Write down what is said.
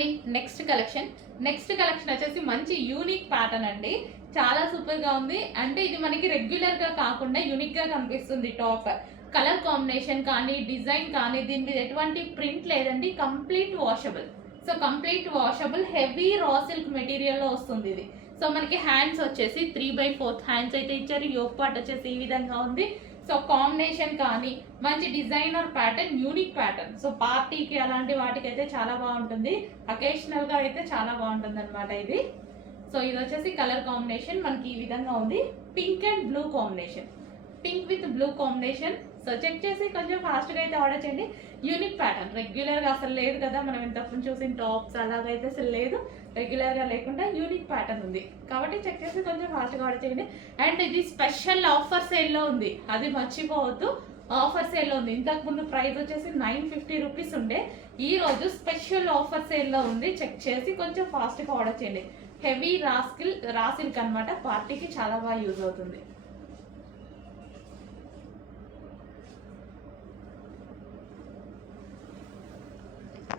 చూడండి next collection వచ్చేసి మంచి యూనిక్ ప్యాటర్న్ అండి. చాలా సూపర్ గా ఉంది. అంటే ఇది మనకి రెగ్యులర్ గా కాకుండా యూనిక్ గా కనిపిస్తుంది. టాప్ కలర్ కాంబినేషన్ కానీ డిజైన్ కానీ దీని మీద ఎటువంటి ప్రింట్ లేదండి. Complete washable. So complete washable heavy raw silk material లో వస్తుంది ఇది. సో మనకి హ్యాండ్స్ వచ్చేసి 3/4 హ్యాండ్స్ అయితే ఇచ్చారు. యోక్ పార్ట్ వచ్చేసి ఈ విధంగా ఉంది. సో కాంబినేషన్ కానీ మంచి designer pattern, unique pattern. So పార్టీకి అలాంటి వాటికి అయితే చాలా బాగుంటుంది. అకేషనల్ గా అయితే చాలా బాగుంటుంది అనమాట ఇది. సో ఇది వచ్చేసి కలర్ కాంబినేషన్ మనకి ఈ విధంగా ఉంది. Pink and blue combination, pink with blue combination. So check చేసి కొంచెం ఫాస్ట్ గా అయితే ఆర్డర్ చేయండి. యూనిక్ ప్యాటర్న్ రెగ్యులర్ గా అసలు లేదు కదా, మనం ఇంతకుముందు చూసిన టాప్స్ అలాగైతే అసలు లేదు. రెగ్యులర్ గా లేకుండా యూనిక్ ప్యాటర్న్ ఉంది కాబట్టి చెక్ చేసి కొంచెం ఫాస్ట్ గా ఆర్డర్ చేయండి. అండ్ ఇది స్పెషల్ ఆఫర్ సేల్ లో ఉంది, అది మర్చిపోవద్దు. ఆఫర్ సేల్ లో ఉంది. ఇంతకు ముందు ప్రైస్ వచ్చేసి 950 రూపీస్ ఉండే, ఈ రోజు స్పెషల్ ఆఫర్ సేల్ లో ఉంది. చెక్ చేసి కొంచెం ఫాస్ట్ గా ఆర్డర్ చేయండి. హెవీ రా సిల్క్ అనమాట. పార్టీకి చాలా బాగా యూజ్ అవుతుంది.